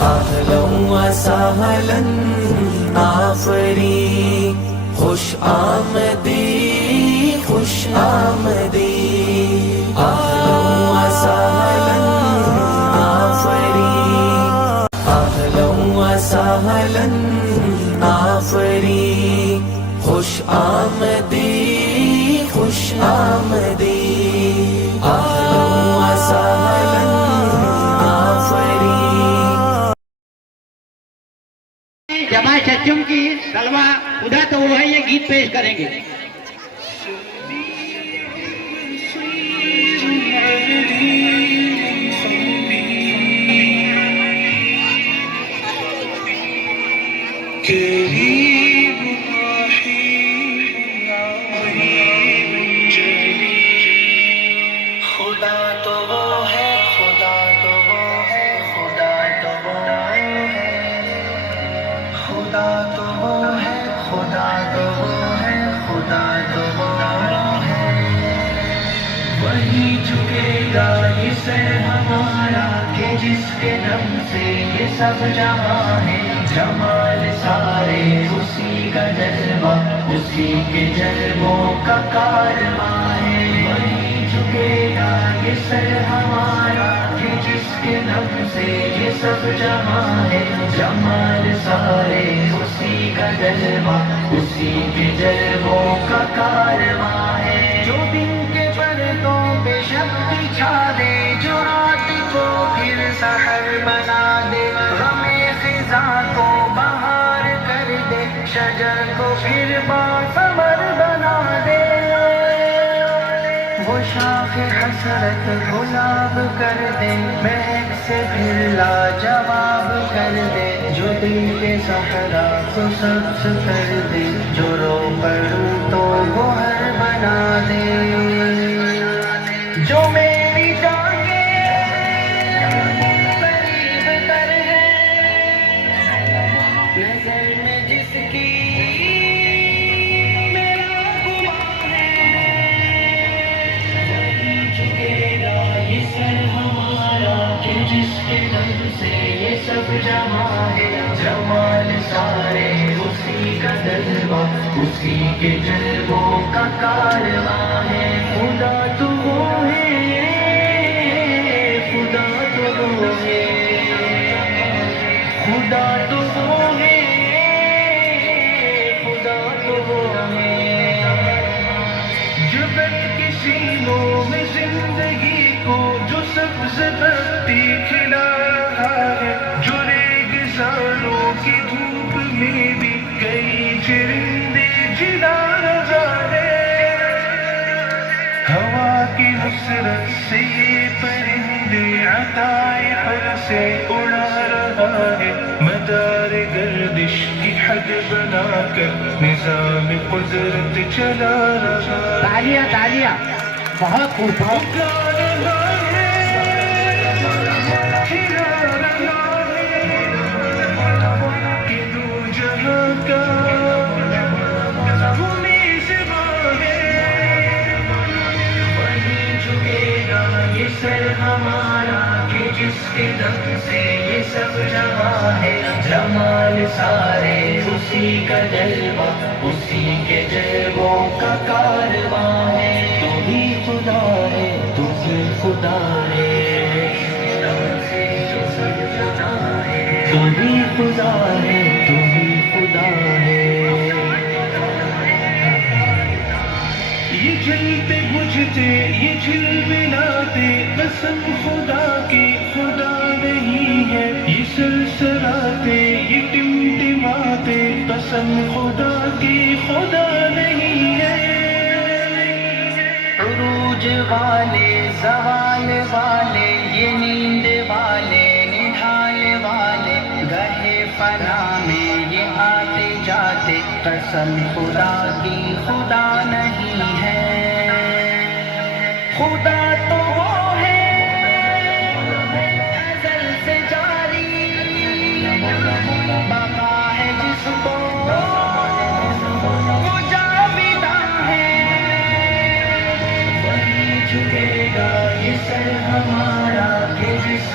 اہلا و سہلا آفری، خوش آمدی خوش آمدی، اہلا و سہلا آفری، اہلا و سہلا آفری، خوش آمدی خوش آمدی، اہلا و سہلا آفری۔ جماعت چچم کی سلوہ خدا تو وہ ہے، یہ گیت پیش کریں گے۔ خدا تو وہ ہے، خدا تو وہ ہے، خدا تو وہ ہے، خدا تو وہ ہے، خدا تو وہ ہے، خدا تو وہ ہے، وہی جھکے گا یہ سر ہمارا کہ جس کے نام سے یہ سب جہاں ہے، جمال سارے اسی کا جلوہ، اسی کے جلووں کا کارواں ہے، وہی جھکے گا یہ سر ہمارا کہ جس کے نام سے یہ سب جہاں ہے، جمال سارے اسی کا جلوہ، اسی کے جلووں کا کارواں ہے، جو دن کے پردوں پہ شب بچھا دے، جو رات کو پھر سحر بنا دے، غم خزاں کو بہار کر دے، شجر کو پھر باثمر بنا دے، وہ شاخ حسرت گلاب کر دے، مہک سے پھر لاجواب کر دے، جو دل کے صحرا کو سبز کر دے، جو رو پڑوں تو گوہر بنا دے، جو میری جان کے قریب تر ہے، نظر میں جس کی میرا گماں ہے، وہی جھکے گا یہ سر ہمارا کہ جس کے نام سے یہ سب جہاں ہے، جمال سارے اسی کا جلوہ، اسی کے جلووں کا کارواں ہے، خدا تو وہ ہے، خدا تو وہ ہے، خدا تو وہ ہے، خدا تو وہ ہے، جبل کے سینوں میں زندگی کو جو سبز پتی کھلا رہا ہے، جو ریگزاروں کی دھوپ میں بھی کئی چرندے جلا رہا ہے، ہوا کی نصرت سے یہ پرندے عطائے پر سے اڑا رہا ہے، مدار گردش کی حد بنا کر نظام قدرت چلا رہا ہے، تالیاں تالیاں، بہت خوب بہت اگا رہا ہے، کھلا رہا ہے، کہ دو جہاں کا وہ میزباں ہے، وہی جھکے گا یہ سر ہمارا کہ جس کے دم سے یہ سب جہاں ہے، جمال سارے اسی کا جلوہ، اسی کے جلووں کا کارواں ہے، تو ہی خدا ہے، تو ہی خدا ہے، تو ہی خدا ہے، تو ہی خدا ہے، یہ جلتے بجھتے یہ جھل ملاتے، قسم خدا کی خدا نہیں ہے، یہ سلسلاتے یہ ٹمٹماتے، قسم خدا کی خدا نہیں ہے، عروج والے زوال والے یہ نیند والے نڈھال والے، گہے فنا میں یہ آتے جاتے، قسم خدا کی خدا نہیں ہے، خدا تو وہ ہے ازل سے جاری، بقا ہے جس کو وہ جاویداں ہے، وہی جھکے گا یہ سر ہمارا کہ جس